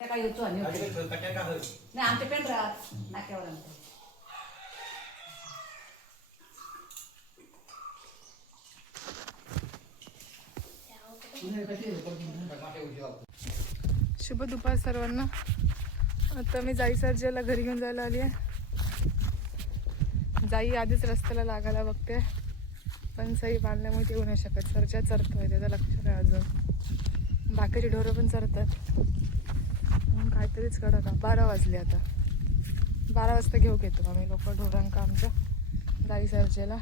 काय येतो आणि नाही आमचे पेन राहत नाक्यावर आमचं. शुभ दुपार सर्वांना. आता मी जाई सर्जेला घरी घेऊन जायला आली आहे. जाई आधीच रस्त्याला लागायला बघते, पण सई बांधल्यामुळे येऊ नाही शकत. सर्जा चरतोय, त्याचं लक्ष नाही अजून. बाकीची ढोरं पण चरतात म्हणून काहीतरीच करा का. 12 वाजले आता. 12 वाजता घेऊ घेतो आम्ही लोक ढोरांका आमच्या जाई सर्जेला.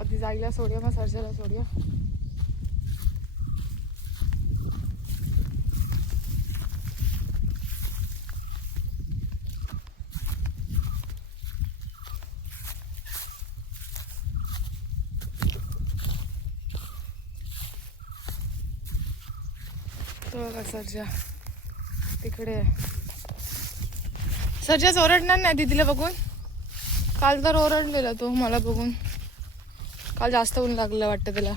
आधी जाईला सोडूया, मग सर्जेला सोडूया. बघा सर्जा तिकडे. सर्जाच ओरडणार नाही दीदीला बघून. काल तर ओरडलेला तो मला बघून. काल जास्त ऊन लागलं वाटतं त्याला.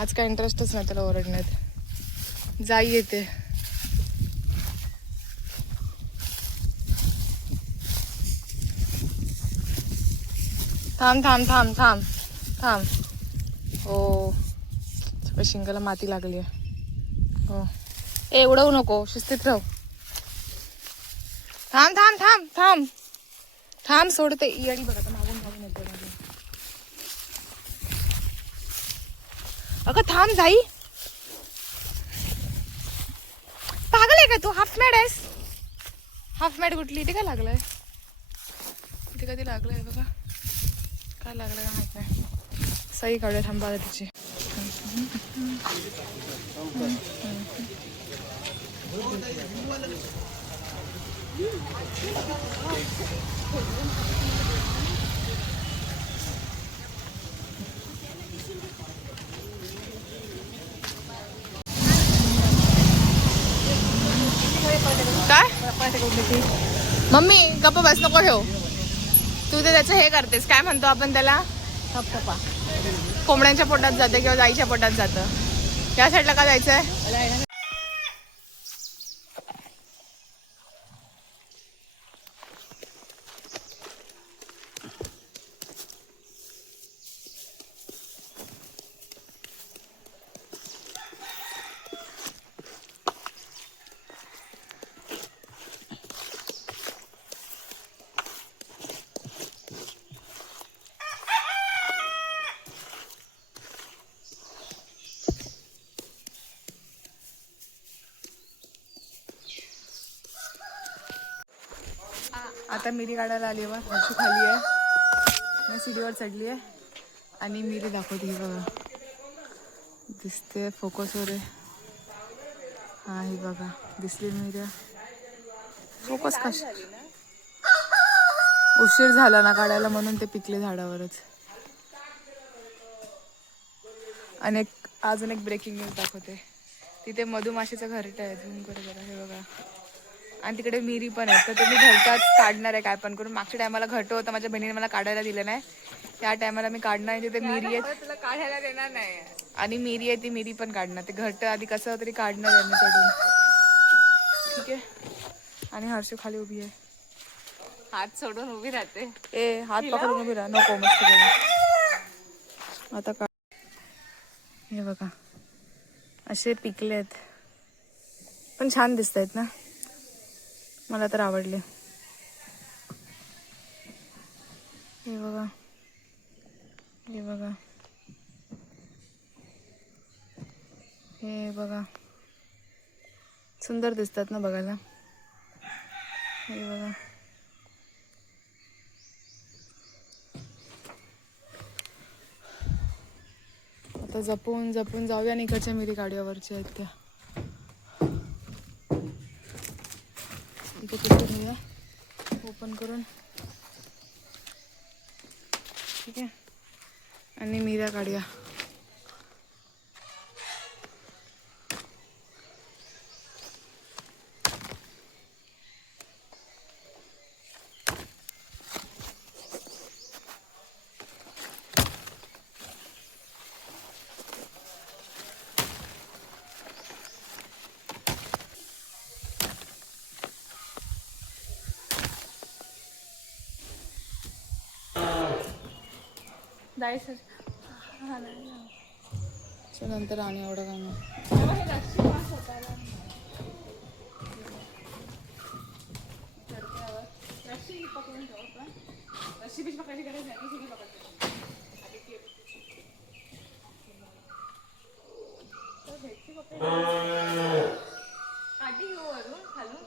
आज काय इंटरेस्टच नाही त्याला ओरडण्यात. जाई येते. थांब थांब थांब थांब थांब. हो, सगळं शिंगाला माती लागली आहे. हो, ए उडवू नको, शिस्तीत राहू. थांब थांब थांब थांब थांब. सोडते इयडी बघा आता मागून मागून येते. अगं थांब जाई. पागल आहे का तू? हाफ मॅड आहेस? हाफ मॅड कुठली? इथे काय लागलंय? इथे कधी लागलंय बघा. काय लागलं का माहित नाही. सही काढूया, थांबा तिची. काय मम्मी गप्पा बस, नको ठेव तू. ते त्याचं हे करतेस, काय म्हणतो आपण त्याला? थपथपा. कोंबड्यांच्या पोटात जाते किंवा गाईच्या पोटात जातं. या साईडला का जायचंय? आता मिरी काढायला आली बघा. हर्षू खाली आहे, मी सीडीवर चढली आहे आणि मिरी दाखवते. ही बघा, दिसते फोकसवर आहे. हा ही बघा, दिसली मिरी. फोकस कशा? उशीर झाला ना काढायला म्हणून ते पिकले झाडावरच. आणि अजून एक ब्रेकिंग न्यूज दाखवते. तिथे मधुमाशीचं घरटं आहे. झूम करू जरा, हे बघा. आणि तिकडे मिरी पण आहे. तर ते मी घरटाच काढणार आहे काय पण करून. मागच्या टायमाला घरटं होतं, माझ्या बहिणीने मला काढायला दिलं नाही. त्या टायमाला मी काढणार आहे. तिथे मिरी आहे, तुला काढायला देणार नाही. आणि मिरी आहे, ती मिरी पण काढणार. ते घरटं आधी कसं तरी काढणार आहे मी चढून. ठीक आहे. आणि हर्षू खाली उभी आहे, हात सोडून उभी राहते. ए हात पकडून उभी राहा, नको. मस्त आता का. हे बघा असे पिकलेत, पण छान दिसत आहेत ना. मला तर आवडले. हे बघा, हे बघा, हे बघा. सुंदर दिसतात ना बघायला. हे बघा. आता जपून जपून जाऊया आणि इकडच्या मिरी काढ्यावरच्या आहेत त्या. इथे पिशवी घेऊया ओपन करून. ठीक आहे. आणि मिऱ्या काढूया. जायचं नंतर आणि एवढं काय नाही. आधी घेऊ वरून खालून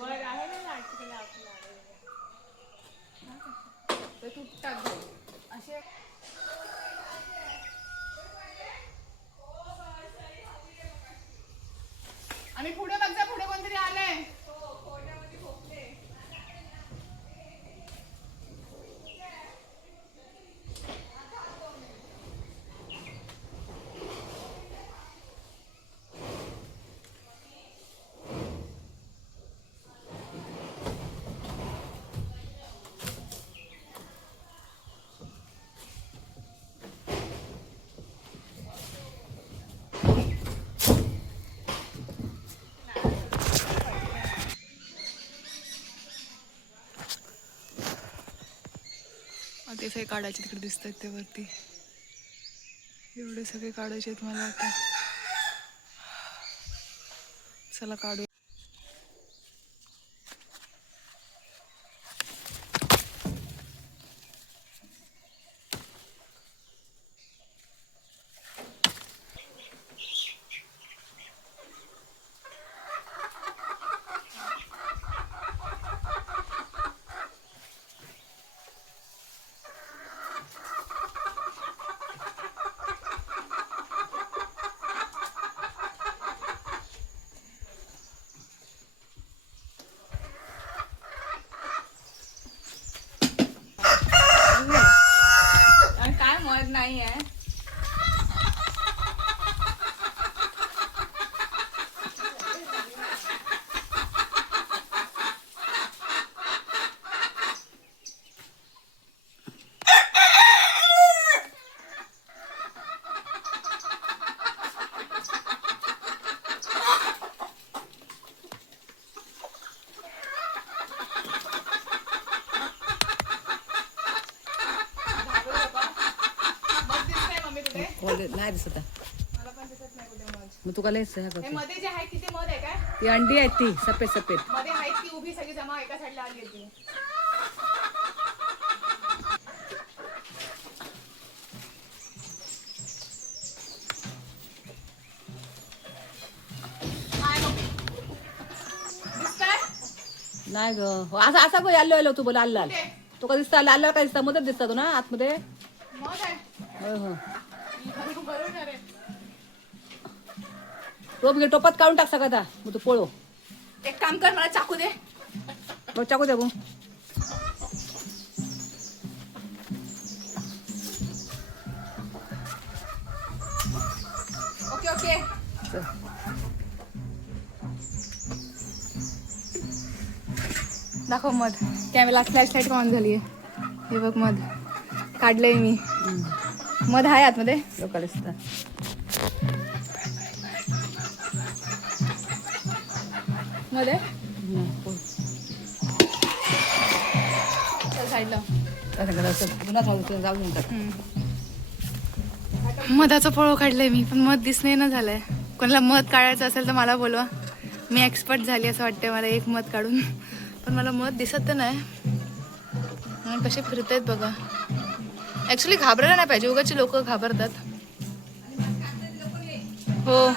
वर आहे ना लाटकीला तर तुटतात असे. आणि पुढे बघ, पुढे कोणतरी आलंय. ते सगळे काढायचे तिकडे दिसत आहेत ते वरती. एवढे सगळे काढायचे आहेत मला आता. चला काढू. काय मत नाही आहे. नाही दिसत. मला पण दिसत नाही कुठे मध. मग तुला हे मध्ये जे आहे तिथे मध आहे काय? ती अंडी आहेत ती सफेद सफेद. मध्ये आहेत ती उभी सगळी जमा एका साईडला आली होती. नाही ग असा असा गो आलो आलो तू बोल लाल तू का दिसता लाल काय दिसता मदत दिसता तू ना आतमध्ये. मध आहे. हो हो बरोबर आहे. टोप घे टोपात काढून टाक सगळं आता मग तू पोळो. एक काम कर मला चाकू दे. मग चाकू दे. Okay okay. दाखव मध. कॅमेरा फ्लॅश लाईट ऑन झाली आहे. हे बघ मध काढलंय मी. मध आहे आतमध्ये. लोकांना दिसतं. मध आहे साईडला. मधाचं फळं काढलंय मी पण मध दिसणे ना झालंय. कोणाला मध काढायचं असेल तर मला बोलवा. मी एक्सपर्ट झाली असं वाटतंय मला एक मध काढून. पण मला मध दिसत तर नाही. कसे फिरत आहेत बघा. ऍक्च्युली घाबरायला नाही पाहिजे. उगाची लोक घाबरतात. हो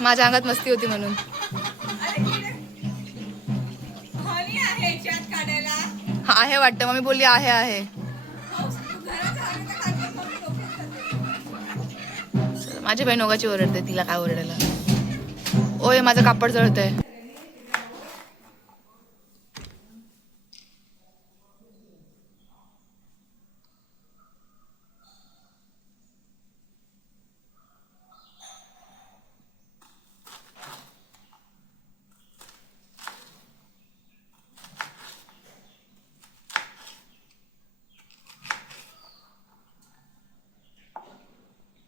माझ्या अंगात मस्ती होती म्हणून. आहे वाटतं. मम्मी बोलली आहे आहे. माझी बहीण ओगाची ओरडते. तिला काय ओरडायला. ओय माझं कापड जळतंय.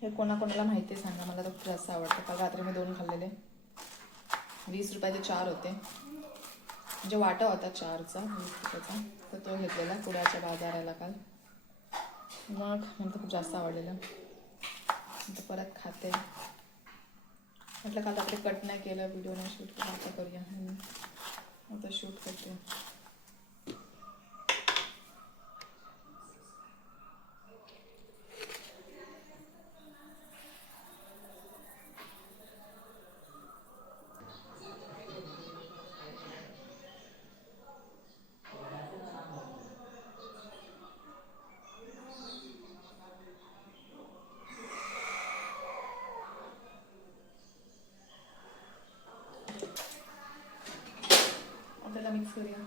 हे कोणाकोणाला माहिती आहे सांगा. मला तर खूप जास्त आवडतं. काल रात्री मी 2 खाल्लेले. 20 रुपयाचे 4 होते. म्हणजे वाटा होता 4चा त्याचा, तर तो घेतलेला कुडाच्या बाजाराला काल. मग नंतर खूप जास्त आवडलेलं, नंतर परत खाते. म्हटलं काल रात्री कट नाही केलं, व्हिडिओ नाही शूट केला, आता करूया म्हणून आता शूट करते. त्याला मिक्स करूया.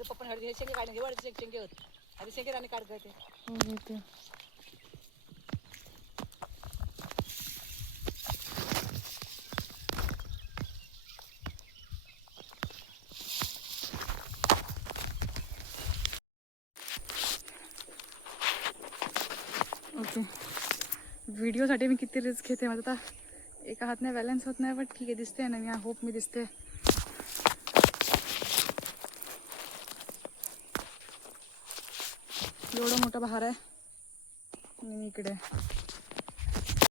पप्पा शेंगे काढणे वरचे शेंगे होत आणि शेंगे आणि काढ ते. ओके, व्हिडिओसाठी मी किती रिस्क घेते. माझं आता एका हातने बॅलन्स होत नाही, बट ठीक आहे, दिसते ना मी. आय होप मी दिसते. एवढा मोठा बहार आहे आणि मी इकडे